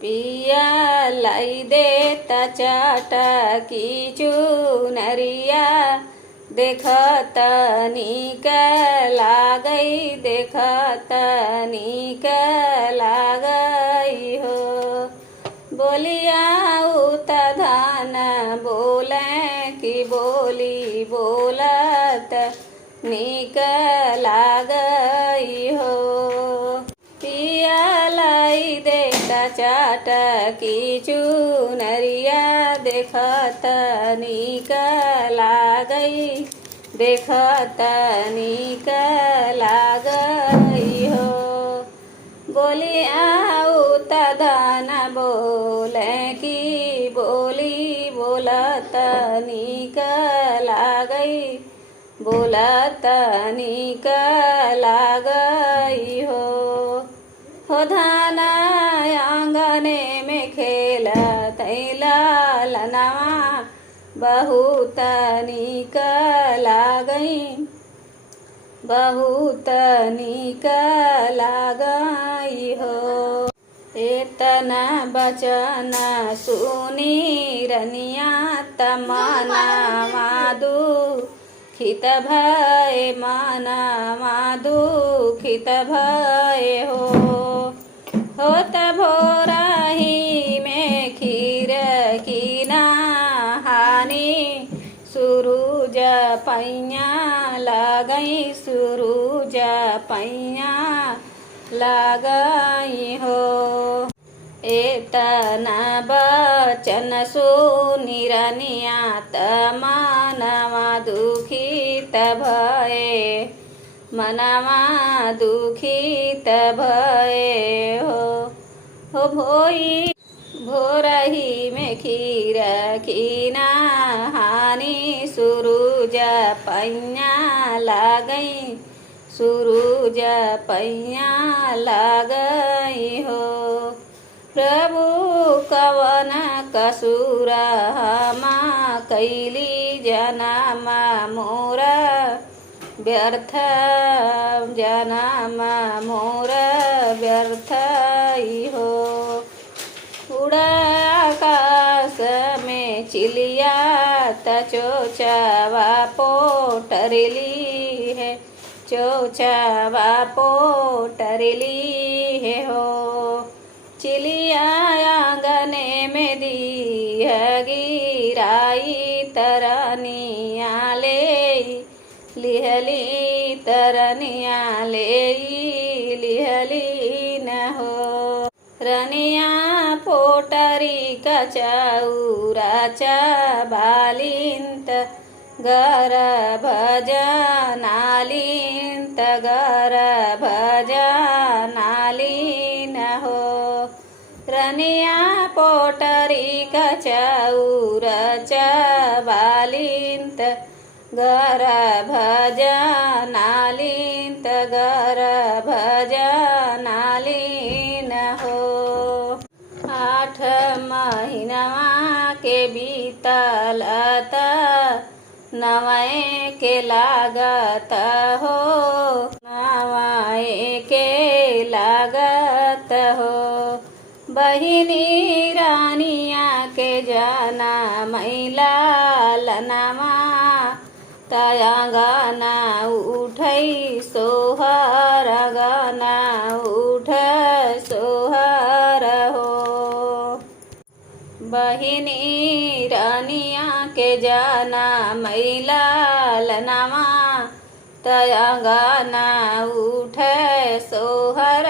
पिया लाई देता चटकी चुनरिया देखत नीक लागै देखत नीक लागै हो। बोलिया उत धान बोले कि बोली बोलत नीक लागै हो। पिया लाई देता चटकी चुनरिया देखत नीक लागै देखत नीक लागै हो। बोलिया उत धान बोले कि बोली बोलत नीक लागै बोलत नीक लागै हो। हो धान आंगने में खेलत लालनवा बहुत नीक लागै बहुत नीक लागै हो। एतना बचन सुनी रनिया तमनवा दुखित भय मनवा दुखित भय हो। होत भोरही में खीर की नहानी सुरुज पैया लागै सुरुज पैया लागै हो। एतना बचन सुनी रनिया मनवा दुखित भय मनवा दुखित भय हो। हो भोई भोरही में खीर की नहानी सुरुज पैया लागै सुरुज पैया लागै हो। प्रभु कवन कसूर हम कैली जनम मोर व्यर्थ जनम मोर व्यर्थ हो। उड़ आकाश में चिलिया चोचवा पोटरली है चोचवा पोटरली है हो। चिलिया आंगने में दी है गिराई तरनिया ले लिहली तरनिया ले लिहली न हो। रनिया पोटरी कचौरा चबालिंत गर भजनालिंत गर भजनालिन हो। रनिया पोटरी कचौरा चबालिंत गर भजनालिंत गर भजनालिन हो। 8 महीनवा के बीतल त नवै के लागत हो नवै के लागत हो। बहिनी रानिया के जाना मैला लनवा तया गाना उठै सोहर गाना उठ सोहर हो। बहिनी रानिया के जाना मैला लनवा तया गाना उठ सोहर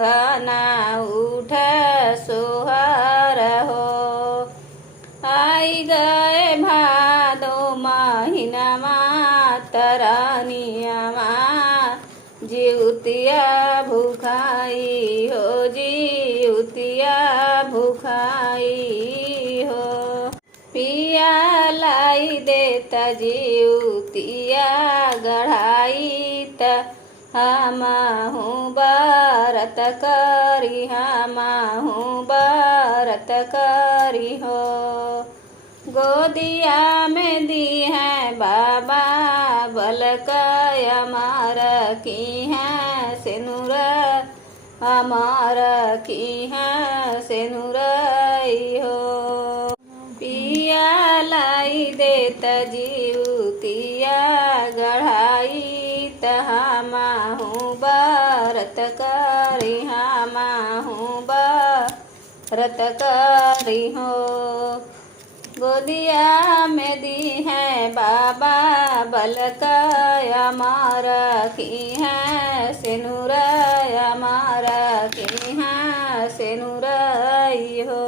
गाना उठ सोहर हो। आई गए भादो महीनमा तरानियामा जिउतिया भुखाई हो जिउतिया भुखाई हो। पिया लाई देता जिउतिया गढ़ाई त हमहु बरत करी हमहु बरत करी हो। गोदिया में दी है बाबा बलक अमर की है सिनुर अमर की है सिनुर रत करी हो। गोदिया में दी है बाबा बलक अमर की है सिनुर अमर की है सिनुर हो।